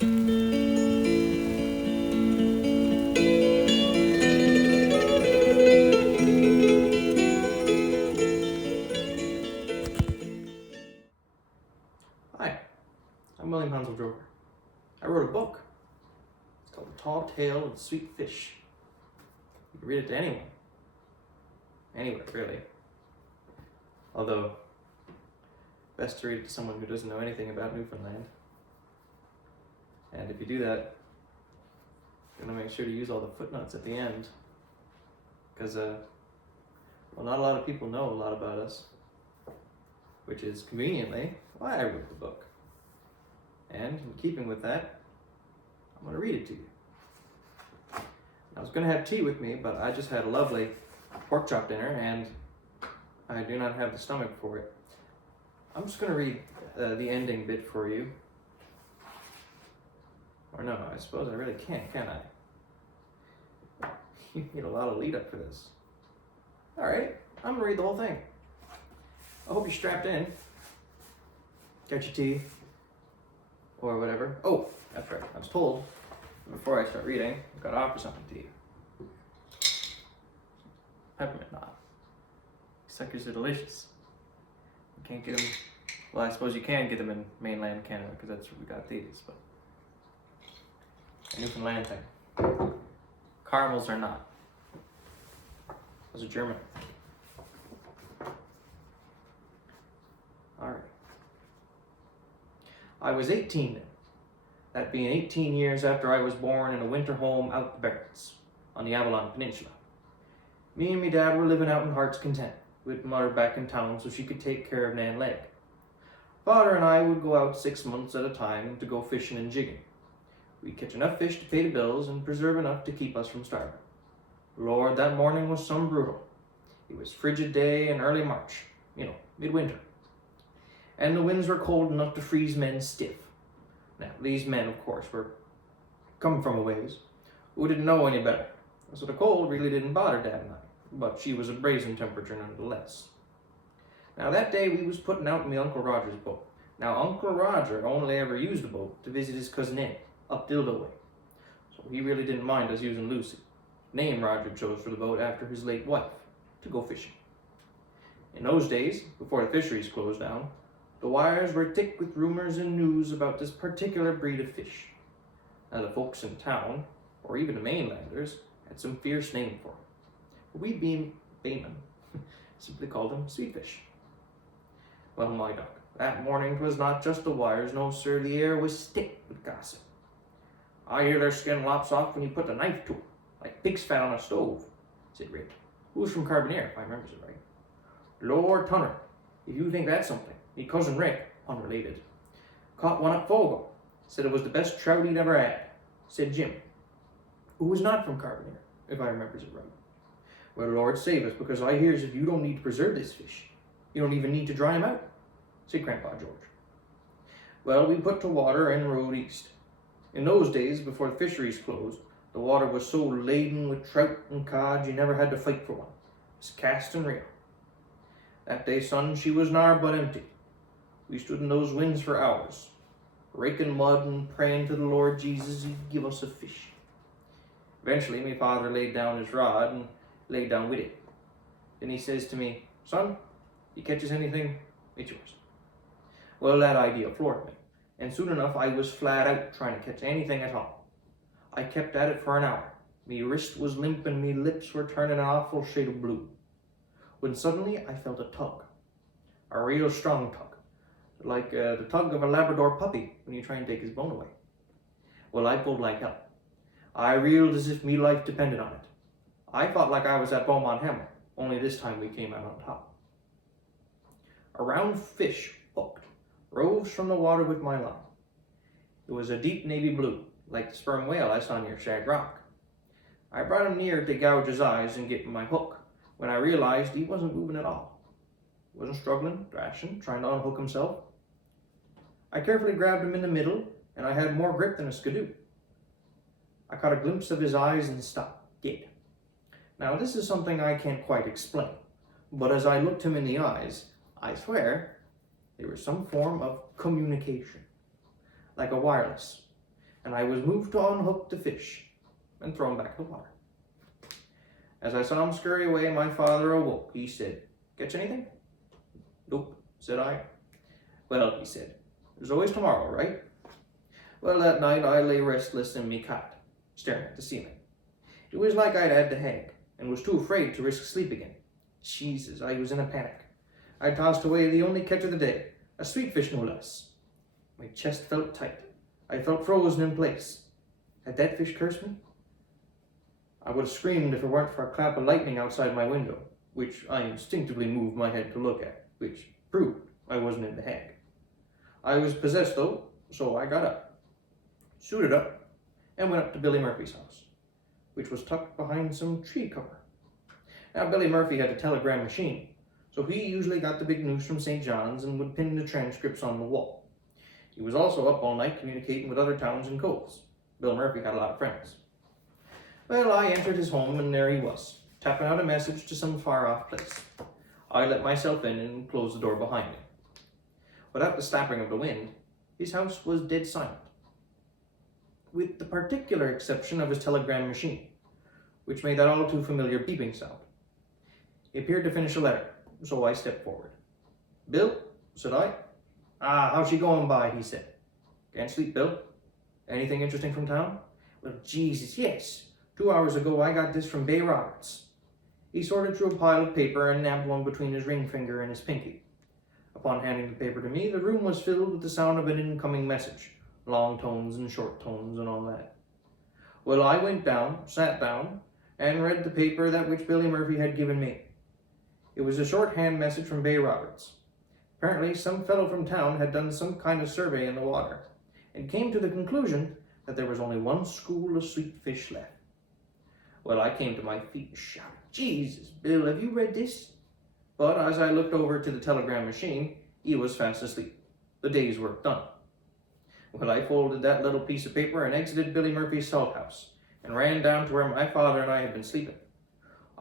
Hi, I'm Hounsell-Drover. I wrote a book. It's called The Tall Tale of the Sweet Fish. You can read it to anyone. Anywhere, really. Although, best to read it to someone who doesn't know anything about Newfoundland. And if you do that, you're going to make sure to use all the footnotes at the end. Because, well, not a lot of people know a lot about us. Which is, conveniently, why I wrote the book. And in keeping with that, I'm going to read it to you. I was going to have tea with me, but I just had a lovely pork chop dinner, and I do not have the stomach for it. I'm just going to read the ending bit for you. Or no, I suppose I really can't, can I? You need a lot of lead up for this. Alright, I'm going to read the whole thing. I hope you're strapped in. Got your tea. Or whatever. Oh, that's right. I was told, before I start reading, I've got to offer something to you. Peppermint knot. These suckers are delicious. You can't get them, well, I suppose you can get them in mainland Canada, because that's where we got these, but a Newfoundland thing. Caramels are not. Those are German. Alright. I was 18 then, that being 18 years after I was born in a winter home out the Barrens, on the Avalon Peninsula. Me and me dad were living out in Heart's Content, with mother back in town so she could take care of Nan Legg. Father and I would go out 6 months at a time to go fishing and jigging. We'd catch enough fish to pay the bills and preserve enough to keep us from starving. Lord, that morning was some brutal. It was frigid day in early March, midwinter. And the winds were cold enough to freeze men stiff. Now, these men, of course, were come from a ways, who didn't know any better, so the cold really didn't bother Dad and I, but she was a brazen temperature nonetheless. Now, that day we was putting out in my Uncle Roger's boat. Now, Uncle Roger only ever used the boat to visit his cousin Ed, up Dildo way, so he really didn't mind us using Lucy, name Roger chose for the boat after his late wife, to go fishing. In those days, before the fisheries closed down, the wires were thick with rumors and news about this particular breed of fish. Now the folks in town, or even the mainlanders, had some fierce name for them. We being baymen, simply called them sweetfish. Well, my duck, that morning 'twas not just the wires, no sir, the air was thick with gossip. I hear their skin lops off when you put the knife to 'em, like pig's fat on a stove, said Rick, who was from Carbonear, if I remember it right. Lord Tunner, if you think that's something, me cousin Rick, unrelated, caught one at Fogo, said it was the best trout he'd ever had, said Jim, who was not from Carbonear, if I remembers it right. Well, Lord save us, because I hears if you don't need to preserve this fish, you don't even need to dry him out, said Grandpa George. Well, we put to water and rowed east. In those days, before the fisheries closed, the water was so laden with trout and cod you never had to fight for one. It was cast and reel. That day, son, she was nar but empty. We stood in those winds for hours, raking mud and praying to the Lord Jesus he'd give us a fish. Eventually, my father laid down his rod and laid down with it. Then he says to me, son, you catches anything, it's yours. Well, that idea floored me, and soon enough I was flat out trying to catch anything at all. I kept at it for an hour. Me wrist was limp and me lips were turning an awful shade of blue. When suddenly I felt a tug, a real strong tug, like the tug of a Labrador puppy when you try and take his bone away. Well, I pulled like hell. I reeled as if me life depended on it. I felt like I was at Beaumont Hammer, only this time we came out on top. A round fish, hooked, rose from the water with my line. It was a deep navy blue, like the sperm whale I saw near Shag Rock. I brought him near to gouge his eyes and get my hook, when I realized he wasn't moving at all. He wasn't struggling, thrashing, trying to unhook himself. I carefully grabbed him in the middle, and I had more grip than a skidoo. I caught a glimpse of his eyes and stopped, dead. Now, this is something I can't quite explain, but as I looked him in the eyes, I swear, there was some form of communication, like a wireless. and I was moved to unhook the fish and throw him back in the water. As I saw him scurry away, my father awoke. He said, "Catch anything?" "Nope," said I. "Well," he said, "there's always tomorrow, right?" Well, that night I lay restless in me cot, staring at the ceiling. It was like I'd had the hag, and was too afraid to risk sleep again. Jesus, I was in a panic. I tossed away the only catch of the day, a sweet fish no less. My chest felt tight. I felt frozen in place. Had that fish cursed me? I would have screamed if it weren't for a clap of lightning outside my window, which I instinctively moved my head to look at, which proved I wasn't in the hag. I was possessed though, so I got up, suited up, and went up to Billy Murphy's house, which was tucked behind some tree cover. Now, Billy Murphy had a telegram machine, so he usually got the big news from St. John's and would pin the transcripts on the wall. He was also up all night communicating with other towns and coves. Bill Murphy had a lot of friends. Well, I entered his home, and there he was, tapping out a message to some far-off place. I let myself in and closed the door behind me. Without the snapping of the wind, his house was dead silent, with the particular exception of his telegram machine, which made that all too familiar beeping sound. He appeared to finish a letter, so I stepped forward. "Bill," said I. "How's she going by?" he said. "Can't sleep, Bill. Anything interesting from town?" "Well, Jesus, yes. 2 hours ago I got this from Bay Roberts." He sorted through a pile of paper and nabbed one between his ring finger and his pinky. Upon handing the paper to me, the room was filled with the sound of an incoming message, long tones and short tones and all that. Well, I went down, sat down, and read the paper that which Billy Murphy had given me. It was a shorthand message from Bay Roberts. Apparently, some fellow from town had done some kind of survey in the water, and came to the conclusion that there was only one school of sweet fish left. Well, I came to my feet and shouted, "Jesus, Bill, have you read this?" But as I looked over to the telegram machine, he was fast asleep. The day's work done. Well, I folded that little piece of paper and exited Billy Murphy's salt house, and ran down to where my father and I had been sleeping.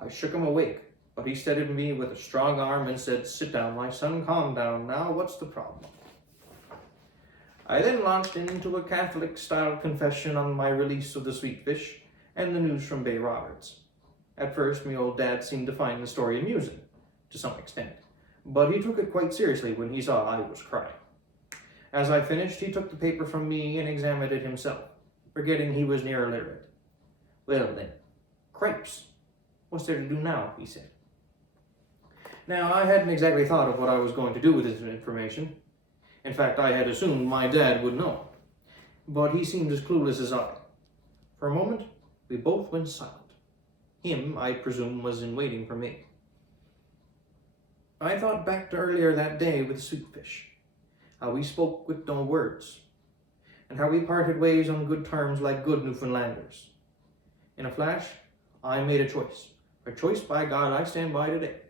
I shook him awake, but he steadied me with a strong arm and said, "Sit down, my son, calm down. Now, what's the problem?" I then launched into a Catholic-style confession on my release of the sweet fish and the news from Bay Roberts. At first, me old dad seemed to find the story amusing, to some extent, but he took it quite seriously when he saw I was crying. As I finished, he took the paper from me and examined it himself, forgetting he was near illiterate. "Well then, cripes, what's there to do now?" he said. Now, I hadn't exactly thought of what I was going to do with this information. In fact, I had assumed my dad would know, but he seemed as clueless as I. For a moment, we both went silent. Him, I presume, was in waiting for me. I thought back to earlier that day with Sweetfish, how we spoke with no words, and how we parted ways on good terms like good Newfoundlanders. In a flash, I made a choice. A choice, by God, I stand by today.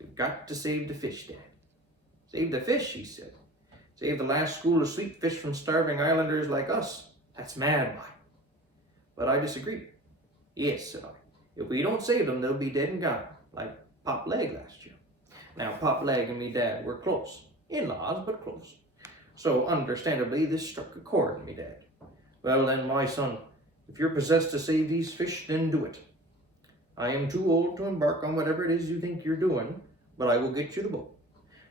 "We've got to save the fish, Dad." "Save the fish," he said. "Save the last school of sweet fish from starving islanders like us. That's mad, why?" But I disagreed. "Yes," said I. "If we don't save them, they'll be dead and gone, like Pop Leg last year." Now, Pop Leg and me dad were close. In-laws, but close. So, understandably, this struck a chord in me dad. "Well then, my son, if you're possessed to save these fish, then do it. I am too old to embark on whatever it is you think you're doing, but I will get you the boat,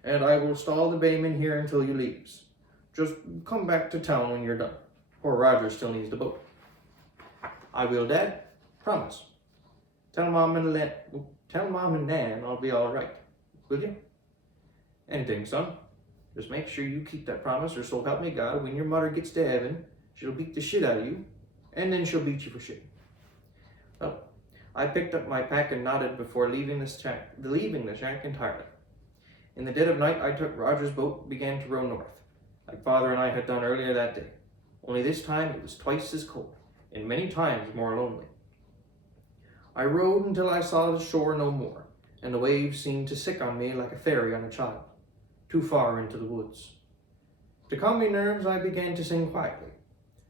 and I will stall the bayman here until you leaves. Just come back to town when you're done. Poor Roger still needs the boat." "I will, Dad. Promise. Tell Mom and Dan I'll be all right. Will you?" "Anything, son. Just make sure you keep that promise, or so help me God, when your mother gets to heaven, she'll beat the shit out of you, and then she'll beat you for shit." Well, I picked up my pack and nodded before leaving the shack entirely. In the dead of night, I took Roger's boat and began to row north, like Father and I had done earlier that day. Only this time it was twice as cold, and many times more lonely. I rowed until I saw the shore no more, and the waves seemed to sick on me like a fairy on a child, too far into the woods. To calm me nerves, I began to sing quietly,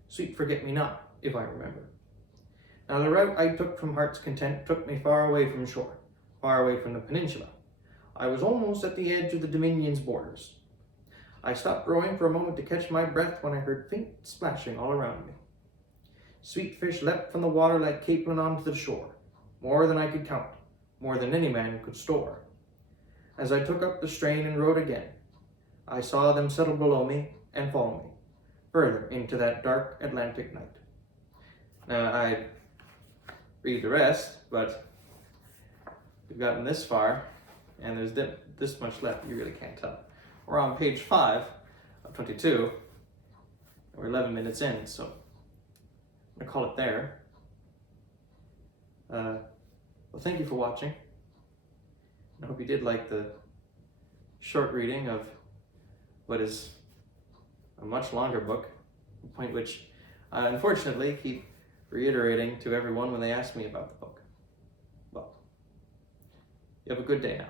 "Sweet Forget-Me-Not," if I remember. Now, the route I took from Heart's Content took me far away from shore, far away from the peninsula. I was almost at the edge of the Dominion's borders. I stopped rowing for a moment to catch my breath when I heard faint splashing all around me. Sweet fish leapt from the water like capelin onto the shore, more than I could count, more than any man could store. As I took up the strain and rowed again, I saw them settle below me and follow me, further into that dark Atlantic night. Now, I read the rest, but we've gotten this far, and there's this much left, you really can't tell. We're on page 5 of 22, we're 11 minutes in, so I'm gonna call it there. Well, thank you for watching. I hope you did like the short reading of what is a much longer book, a point which I unfortunately keep reiterating to everyone when they ask me about the book. Well, you have a good day now.